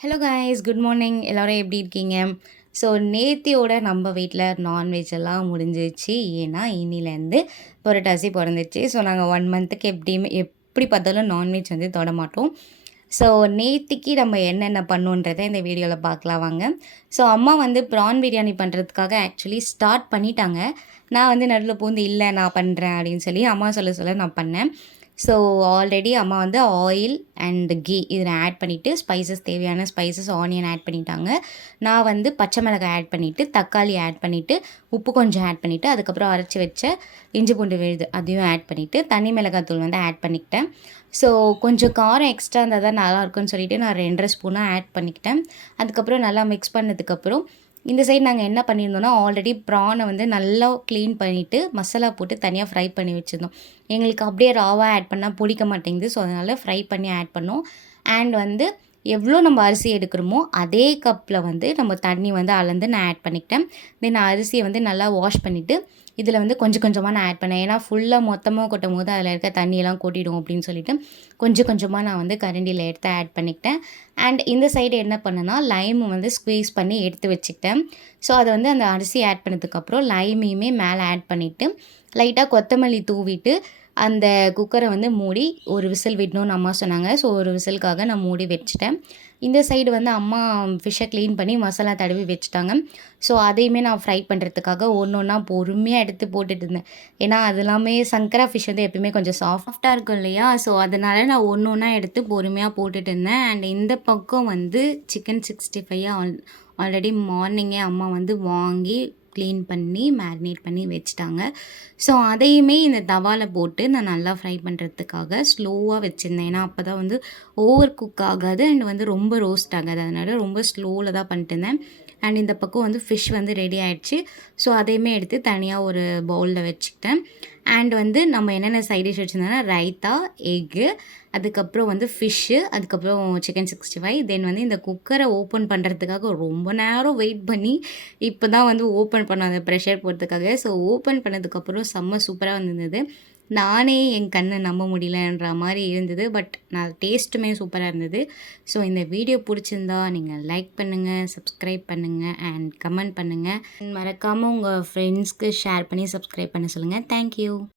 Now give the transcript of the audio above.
Hello guys, good morning. எல்லோரும் எப்படி இருக்கீங்க? ஸோ நேத்தியோட நம்ம வீட்டில் நான்வெஜ் எல்லாம் முடிஞ்சிச்சு. ஏன்னா இன்னிலேருந்து புரட்டாசி பிறந்துச்சு. ஸோ நாங்கள் 1 மந்த்துக்கு எப்படி பார்த்தாலும் நான்வெஜ் வந்து தொட மாட்டோம். ஸோ நேத்திக்கு நம்ம என்னென்ன பண்ணோன்றதை இந்த வீடியோவில் பார்க்கலாம் வாங்க. ஸோ அம்மா வந்து ப்ரான் பிரியாணி பண்ணுறதுக்காக ஆக்சுவலி ஸ்டார்ட் பண்ணிட்டாங்க. நான் வந்து நடுவில் பூந்து இல்லை நான் பண்ணுறேன் அப்படின்னு சொல்லி அம்மா சொல்ல நான் பண்ணேன். ஸோ ஆல்ரெடி அம்மா வந்து ஆயில் அண்ட் கீ இதில் ஆட் பண்ணிவிட்டு ஸ்பைசஸ் தேவையான ஸ்பைசஸ் ஆனியன் ஆட் பண்ணிட்டாங்க. நான் வந்து பச்சை மிளகாய் ஆட் பண்ணிவிட்டு தக்காளி ஆட் பண்ணிவிட்டு உப்பு கொஞ்சம் ஆட் பண்ணிவிட்டு அதுக்கப்புறம் அரைச்சி வச்ச இஞ்சி பூண்டு விழுது அதையும் ஆட் பண்ணிவிட்டு தனி மிளகாத்தூள் வந்து ஆட் பண்ணிக்கிட்டேன். ஸோ கொஞ்சம் காரம் எக்ஸ்ட்ரா இருந்தால் தான் நல்லாயிருக்குன்னு சொல்லிவிட்டு நான் 2.5 ஸ்பூனாக ஆட் பண்ணிக்கிட்டேன். அதுக்கப்புறம் நல்லா மிக்ஸ் பண்ணதுக்கப்புறம் இந்த சைடு நாங்கள் என்ன பண்ணியிருந்தோம்னா ஆல்ரெடி ப்ரானை வந்து நல்லா க்ளீன் பண்ணிவிட்டு மசாலா போட்டு தனியாக ஃப்ரை பண்ணி வச்சுருந்தோம். எங்களுக்கு அப்படியே ராவாக ஆட் பண்ணால் பிடிக்க மாட்டேங்குது. ஸோ அதனால் ஃப்ரை பண்ணி ஆட் பண்ணோம். அண்ட் வந்து எவ்வளோ நம்ம அரிசி எடுக்கிறோமோ அதே கப்பில் வந்து நம்ம தண்ணி வந்து அளந்து நான் ஆட் பண்ணிக்கிட்டேன். தென் அரிசியை வந்து நல்லா வாஷ் பண்ணிவிட்டு இதில் வந்து கொஞ்சம் கொஞ்சமாக நான் ஆட் பண்ணேன். ஏன்னா ஃபுல்லாக மொத்தமாக கொட்டும் போது அதில் இருக்க தண்ணியெல்லாம் கொட்டிடும் அப்படின்னு சொல்லிட்டு கொஞ்சம் கொஞ்சமாக நான் வந்து கரண்டியில் எடுத்து ஆட் பண்ணிக்கிட்டேன். அண்ட் இந்த சைடு என்ன பண்ணேன்னா லைம் வந்து ஸ்குவீஸ் பண்ணி எடுத்து வச்சுக்கிட்டேன். ஸோ அதை வந்து அந்த அரிசி ஆட் பண்ணதுக்கப்புறம் லைமையுமே மேலே ஆட் பண்ணிவிட்டு லைட்டாக கொத்தமல்லி தூவிட்டு அந்த குக்கரை வந்து மூடி ஒரு விசில் விடணும்னு அம்மா சொன்னாங்க. ஸோ ஒரு விசிலுக்காக நான் மூடி வச்சுட்டேன். இந்த சைடு வந்து அம்மா ஃபிஷ்ஷை க்ளீன் பண்ணி மசாலா தடவி வச்சுட்டாங்க. ஸோ அதையுமே நான் ஃப்ரை பண்ணுறதுக்காக ஒன்று ஒன்றா பொறுமையாக எடுத்து போட்டுட்டு இருந்தேன். ஏன்னா அது எல்லாமே சங்கரா ஃபிஷ் வந்து எப்பயுமே கொஞ்சம் சாஃப்டாக இருக்கும் இல்லையா? ஸோ அதனால் நான் ஒன்று ஒன்றா எடுத்து பொறுமையாக போட்டுட்டு இருந்தேன். அண்ட் இந்த பக்கம் வந்து சிக்கன் 65 ஆல்ரெடி மார்னிங்கே அம்மா வந்து வாங்கி க்ளீன் பண்ணி மேரினேட் பண்ணி வச்சுட்டாங்க. ஸோ அதையுமே இந்த தவாவில் போட்டு நான் நல்லா ஃப்ரை பண்ணுறதுக்காக ஸ்லோவாக வச்சுருந்தேன். ஏன்னா அப்போ தான் வந்து ஓவர் குக் ஆகாது அண்ட் வந்து ரொம்ப ரோஸ்ட் ஆகாது. அதனால் ரொம்ப ஸ்லோவில் தான் பண்ணிட்டு இருந்தேன். அண்ட் இந்த பக்கம் வந்து ஃபிஷ் வந்து ரெடி ஆகிடுச்சு. ஸோ அதையுமே எடுத்து தனியாக ஒரு பவுலில் வச்சுக்கிட்டேன். அண்ட் வந்து நம்ம என்னென்ன சைட் டிஷ் வச்சுருந்தோன்னா ரைத்தா, எக்கு, அதுக்கப்புறம் வந்து ஃபிஷ்ஷு, அதுக்கப்புறம் சிக்கன் 65. தென் வந்து இந்த குக்கரை ஓப்பன் பண்ணுறதுக்காக ரொம்ப நேரம் வெயிட் பண்ணி இப்போ தான் வந்து ஓப்பன் பண்ண அந்த ப்ரெஷர் போகிறதுக்காக. ஸோ ஓப்பன் பண்ணதுக்கப்புறம் செம்ம சூப்பராக வந்திருந்தது. நானே என் கண்ணை நம்ப முடியலன்ற மாதிரி இருந்தது. பட் நான் டேஸ்ட்டுமே சூப்பராக இருந்தது. ஸோ இந்த வீடியோ பிடிச்சிருந்தா நீங்கள் லைக் பண்ணுங்கள், சப்ஸ்கிரைப் பண்ணுங்கள் அண்ட் கமெண்ட் பண்ணுங்கள். மறக்காமல் உங்கள் ஃப்ரெண்ட்ஸ்க்கு ஷேர் பண்ணி சப்ஸ்கிரைப் பண்ண சொல்லுங்கள். தேங்க்யூ.